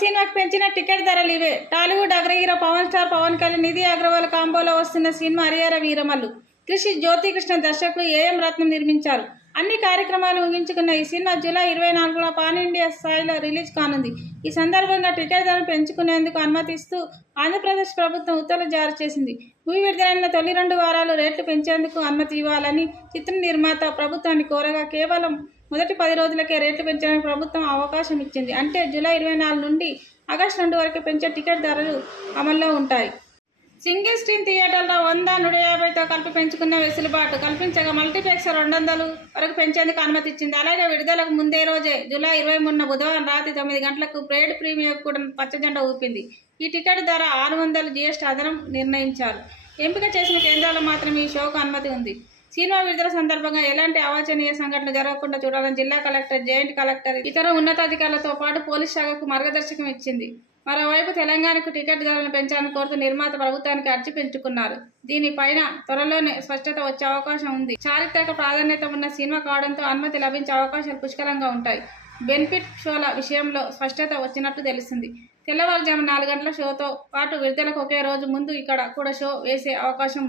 సినిమాకి పెంచిన టికెట్ ధరలు ఇవే. టాలీవుడ్ అగ్రహీరో పవన్ స్టార్ పవన్ కళ్యాణ్, నిధి అగర్వాల్ కాంబోలో వస్తున్న సినిమా హరిహర వీరమల్లు. కృషి జ్యోతికృష్ణ దర్శకులు ఏఎం రత్నం నిర్మించారు. అన్ని కార్యక్రమాలు ముగించుకున్న ఈ సినిమా జూలై 24న పాన్ ఇండియా స్థాయిలో రిలీజ్ కానుంది. ఈ సందర్భంగా టికెట్ ధరలు పెంచుకునేందుకు అనుమతిస్తూ ఆంధ్రప్రదేశ్ ప్రభుత్వం ఉత్తర్వులు జారీ చేసింది. మూవీ విడుదలైన తొలి 2 వారాలు రేట్లు పెంచేందుకు అనుమతి ఇవ్వాలని చిత్ర నిర్మాత ప్రభుత్వాన్ని కోరగా కేవలం మొదటి 10 రోజులకే రేట్లు పెంచడానికి ప్రభుత్వం అవకాశం ఇచ్చింది. అంటే జూలై 24 నుండి ఆగస్టు 2 వరకు పెంచే టికెట్ ధరలు అమల్లో ఉంటాయి. సింగిల్ స్క్రీన్ థియేటర్లో 100, 150తో కలిపి పెంచుకునే వెసులుబాటు కల్పించగా మల్టీప్లెక్స్ 200 వరకు పెంచేందుకు అనుమతి ఇచ్చింది. అలాగే విడుదలకు ముందే రోజే జూలై 23న బుధవారం రాత్రి 9 గంటలకు ప్రేడ్ ప్రీమియర్కు కూడా పచ్చజెండా ఊపింది. ఈ టికెట్ ధర 600 జీఎస్టీ అదనం నిర్ణయించారు. ఎంపిక చేసిన కేంద్రాల్లో మాత్రమే ఈ షోకు అనుమతి ఉంది. సినిమా విడుదల సందర్భంగా ఎలాంటి అవాంఛనీయ సంఘటనలు జరగకుండా చూడాలని జిల్లా కలెక్టర్, జాయింట్ కలెక్టర్, ఇతర ఉన్నతాధికారులతో పాటు పోలీస్ శాఖకు మార్గదర్శకం ఇచ్చింది. మరోవైపు తెలంగాణకు టికెట్ ధరలను పెంచాలని కోరుతూ నిర్మాత ప్రభుత్వానికి అర్జీ పెంచుకున్నారు. దీనిపైన త్వరలోనే స్పష్టత వచ్చే అవకాశం ఉంది. చారిత్రక ప్రాధాన్యత ఉన్న సినిమా కావడంతో అనుమతి లభించే అవకాశాలు పుష్కలంగా ఉంటాయి. బెనిఫిట్ షోల విషయంలో స్పష్టత వచ్చినట్టు తెలుస్తుంది. తెల్లవారుజాము 4 గంటల షోతో పాటు విడుదలకు ఒకే రోజు ముందు ఇక్కడ కూడా షో వేసే అవకాశం ఉంది.